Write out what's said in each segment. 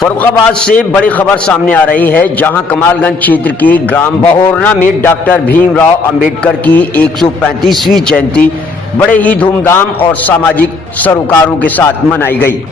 फर्रुखाबाद से बड़ी खबर सामने आ रही है, जहां कमालगंज क्षेत्र के ग्राम बहोरना में डॉक्टर भीमराव अंबेडकर की 135वीं जयंती बड़े ही धूमधाम और सामाजिक सरोकारों के साथ मनाई गई।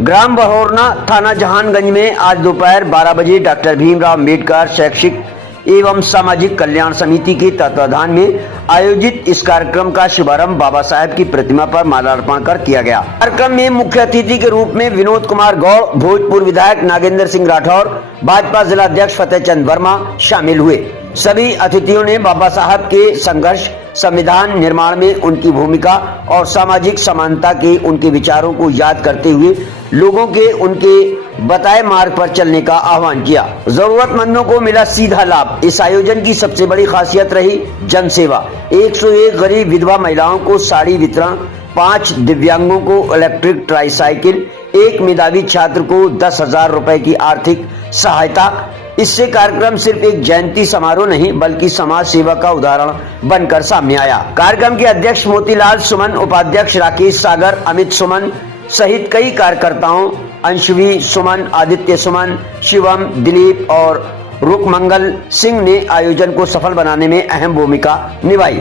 ग्राम बहोरना, थाना जहानगंज में आज दोपहर 12 बजे डॉक्टर भीमराव अंबेडकर शैक्षिक एवं सामाजिक कल्याण समिति के तत्वाधान में आयोजित इस कार्यक्रम का शुभारंभ बाबा साहेब की प्रतिमा पर माल्यार्पण कर किया गया। कार्यक्रम में मुख्य अतिथि के रूप में विनोद कुमार गौड़, भोजपुर विधायक नागेंद्र सिंह राठौर, भाजपा जिला अध्यक्ष फतेहचंद वर्मा शामिल हुए। सभी अतिथियों ने बाबा साहब के संघर्ष, संविधान निर्माण में उनकी भूमिका और सामाजिक समानता के उनके विचारों को याद करते हुए लोगों के उनके बताए मार्ग पर चलने का आह्वान किया। जरूरतमंदों को मिला सीधा लाभ। इस आयोजन की सबसे बड़ी खासियत रही जनसेवा। 101 गरीब विधवा महिलाओं को साड़ी वितरण, 5 दिव्यांगों को इलेक्ट्रिक ट्राईसाइकिल, 1 मेधावी छात्र को 10,000 रुपए की आर्थिक सहायता। इससे कार्यक्रम सिर्फ एक जयंती समारोह नहीं बल्कि समाज सेवा का उदाहरण बनकर सामने आया। कार्यक्रम के अध्यक्ष मोतीलाल सुमन, उपाध्यक्ष राकेश सागर, अमित सुमन सहित कई कार्यकर्ताओं, अंशवी सुमन, आदित्य सुमन, शिवम, दिलीप और रुकमंगल सिंह ने आयोजन को सफल बनाने में अहम भूमिका निभाई।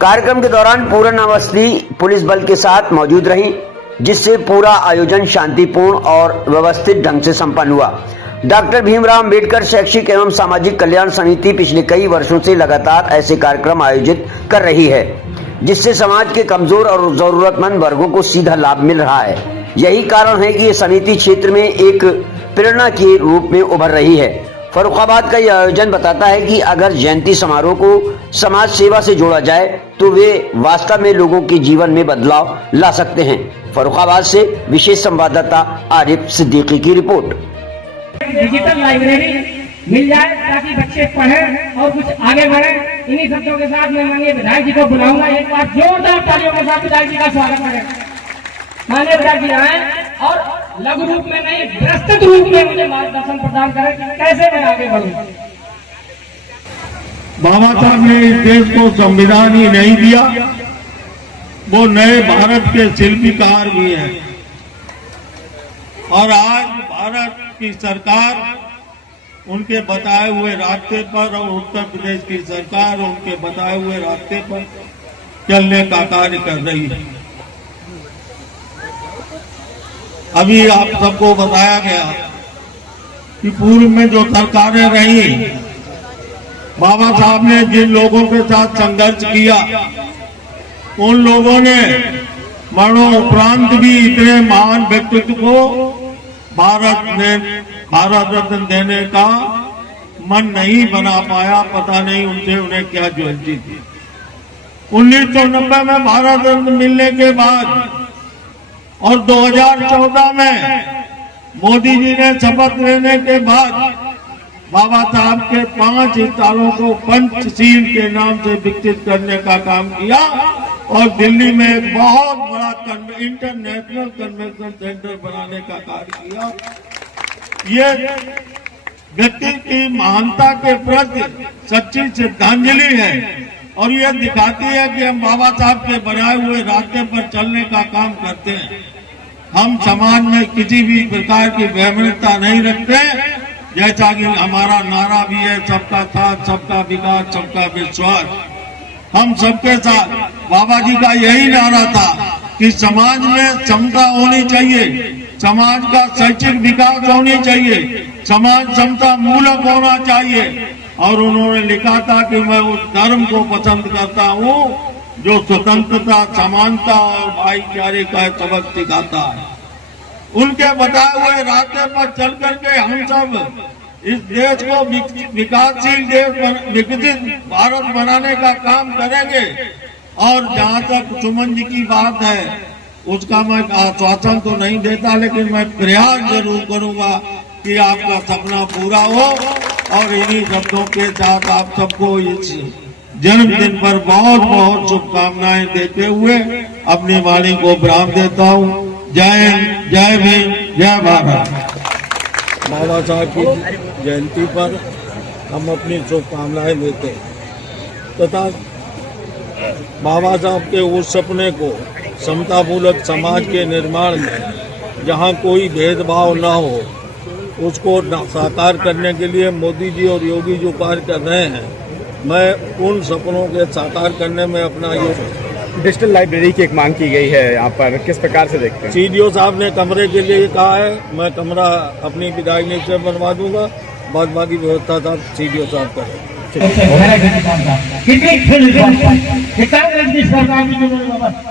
कार्यक्रम के दौरान पूर्ण अवस्थी पुलिस बल के साथ मौजूद रही, जिससे पूरा आयोजन शांतिपूर्ण और व्यवस्थित ढंग से संपन्न हुआ। डॉक्टर भीमराव अंबेडकर शैक्षिक एवं सामाजिक कल्याण समिति पिछले कई वर्षों से लगातार ऐसे कार्यक्रम आयोजित कर रही है, जिससे समाज के कमजोर और जरूरतमंद वर्गों को सीधा लाभ मिल रहा है। यही कारण है कि ये समिति क्षेत्र में एक प्रेरणा के रूप में उभर रही है। फर्रुखाबाद का यह आयोजन बताता है कि अगर जयंती समारोह को समाज सेवा से जोड़ा जाए तो वे वास्तव में लोगों के जीवन में बदलाव ला सकते हैं। फर्रुखाबाद से विशेष संवाददाता आरिफ सिद्दीकी की रिपोर्ट। डिजिटल लाइब्रेरी मिल जाए ताकि बच्चे पढ़ें और कुछ आगे बढ़ें। इन्हीं शब्दों के साथ मैं माननीय विधायक जी को बुलाऊंगा। एक बार जोरदार तालियों के साथ विधायक जी का स्वागत करें। माननीय विधायक जी आए और लघु रूप में नहीं, विस्तृत रूप में मुझे मार्गदर्शन प्रदान करें कि कैसे मैं आगे बढ़ूं। बाबा साहब ने इस देश को संविधान ही नहीं दिया, वो नए भारत के शिल्पकार भी हैं। और आज भारत की सरकार उनके बताए हुए रास्ते पर और उत्तर प्रदेश की सरकार उनके बताए हुए रास्ते पर चलने का कार्य कर रही है। अभी आप सबको बताया गया कि पूर्व में जो सरकारें रही, बाबा साहब ने जिन लोगों के साथ संघर्ष किया, उन लोगों ने मरणोपरांत भी इतने महान व्यक्तित्व को भारत रत्न देने का मन नहीं बना पाया। पता नहीं उन्हें क्या ज्वलती थी। 1990 में भारत रत्न मिलने के बाद और 2014 में मोदी जी ने शपथ लेने के बाद बाबा साहब के 5 स्थानों को पंचशील के नाम से विकसित करने का काम किया और दिल्ली में एक बहुत बड़ा इंटरनेशनल कन्वेंशन सेंटर बनाने का कार्य किया। ये व्यक्ति की महानता के प्रति सच्ची श्रद्धांजलि है और ये दिखाती है कि हम बाबा साहब के बनाए हुए रास्ते पर चलने का काम करते हैं। हम समाज में किसी भी प्रकार की वैमनता नहीं रखते, जैसा कि हमारा नारा भी है, सबका साथ, सबका विकास, सबका विश्वास। हम सबके साथ। बाबा जी का यही नारा था कि समाज में समता होनी चाहिए, समाज का शैक्षिक विकास होनी चाहिए, समाज समता मूलक होना चाहिए। और उन्होंने लिखा था कि मैं उस धर्म को पसंद करता हूँ जो स्वतंत्रता, समानता और भाईचारे का सबक सिखाता है। उनके बताए हुए रास्ते पर चल करके हम सब इस देश को विकासशील देश, विकसित भारत बनाने का काम करेंगे। और जहाँ तक सुमन जी की बात है, उसका मैं आश्वासन तो नहीं देता, लेकिन मैं प्रयास जरूर करूंगा कि आपका सपना पूरा हो। और इन्हीं शब्दों के साथ आप सबको इस जन्मदिन पर बहुत बहुत शुभकामनाएं देते हुए अपनी वाणी को विराम देता हूँ। जय हिंद, जय भीम, जय भारत। बाबा साहब की जयंती पर हम अपनी शुभकामनाएं देते हैं तथा बाबा साहब के उस सपने को समतामूलक समाज के निर्माण में जहाँ कोई भेदभाव न हो, उसको साकार करने के लिए मोदी जी और योगी जो कार्य कर रहे हैं, मैं उन सपनों के साकार करने में अपना योगदान। डिजिटल लाइब्रेरी की एक मांग की गई है, यहाँ पर किस प्रकार से देखते हैं? सीडीओ साहब ने कमरे के लिए कहा है, मैं कमरा अपनी विधायक निधि से बनवा दूंगा, बाद बाकी व्यवस्था साहब सीडीओ साहब करें। कांग्रेस की सरकार भी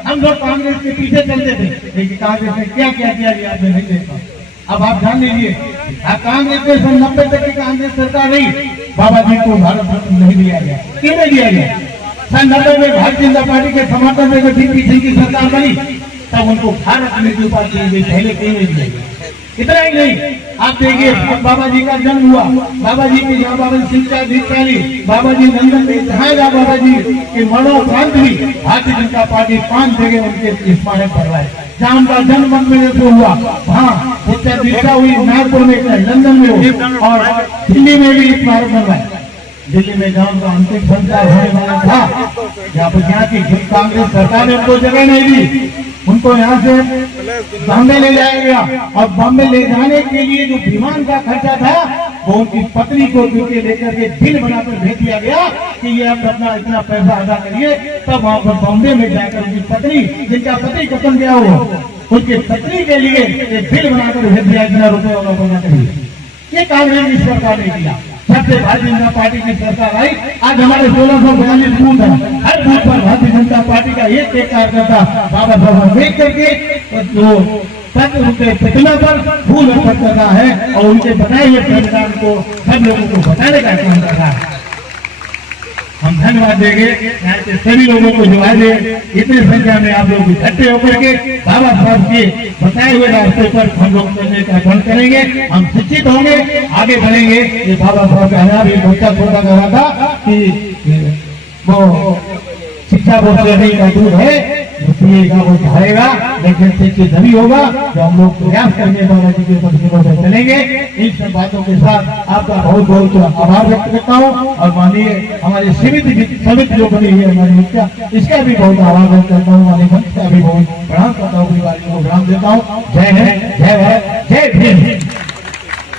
हम लोग कांग्रेस के पीछे चलते थे, लेकिन कांग्रेस ने क्या क्या किया आपने नहीं देखा। अब आप जान लीजिए, कांग्रेस में 90 तक की कांग्रेस सरकार रही, बाबा जी को भारत रत्न नहीं दिया गया। क्यों नहीं दिया गया? सन 90 में भारतीय जनता पार्टी के समर्थन में जब पीछे की सरकार बनी, तब उनको भारत रत्न उपाधि दी गई, पहले क्यों नहीं दिया गया? इतना ही नहीं, आप देखिए बाबा जी का जन्म हुआ, बाबा जी की जहाँ बाबा जी शिक्षा दीक्षा ली, बाबा जी लंदन में जहाँ जहाँ बाबा जी की मरणोपरांत हुई, भारतीय जनता पार्टी 5 जगह उनके स्मारक बनवाए। जहाँ उनका जन्म में जो हुआ, हाँ शिक्षा दीक्षा हुई, नागपुर में, लंदन में हुई, और दिल्ली में भी स्मारक बनवाए। दिल्ली में जहाँ उनका अंतिम संस्कार होने वाला था, जहाँ पर यहाँ की कांग्रेस सरकार ने उनको जगह नहीं दी, उनको यहाँ से बॉम्बे ले जाया गया, और बॉम्बे ले जाने के लिए जो विमान का खर्चा था, वो उनकी पत्नी को क्योंकि लेकर के बिल बनाकर भेज दिया गया कि ये आप अपना इतना पैसा अदा करिए, तब वहाँ पर बॉम्बे में जाकर उनकी पत्नी, जिनका पति खत्म गया हो, उनकी पत्नी के लिए एक बिल बनाकर भेज दिया, इतना रुपये वाला बना करिए। ये कांग्रेस की सरकार ने किया। सबसे भारतीय जनता पार्टी की सरकार आई, आज हमारे 1642 बूथ है, हर बूथ पर भारतीय जनता पार्टी का एक कार्यकर्ता बाबा साहब अम्बेडकर के जो तत्व उनके प्रतिमा पर फूल अर्पित कर रहा है, और उनके बनाए हुए संविधान को सब लोगों को बताने का काम कर रहा है। हम धन्यवाद देंगे यहाँ के सभी लोगों को जो आज इतनी संख्या में आप लोग इकट्ठे होकर के बाबा साहब के बताए हुए रास्ते पर हम लोग चलने का काम करेंगे। हम शिक्षित होंगे, आगे बढ़ेंगे। ये बाबा साहब का है, एक बच्चा छोटा कह रहा था कि वो शिक्षा बोर्ड से नहीं का दूर है, पिएगा वो खाएगा, लेकिन शिक्षित तभी होगा जो हम लोग प्रयास करके बाबा जी के पक्षों में चलेंगे। इन सब बातों के साथ आपका बहुत बहुत आभार व्यक्त करता हूँ, और माननीय हमारी समिति जो बनी है हमारी, इसका भी बहुत आभार व्यक्त करता हूँ, हमारे मंच का भी बहुत प्रणाम करता हूँ, परिवार को प्रणाम देता हूँ। जय है, जय भारत, जय भीम।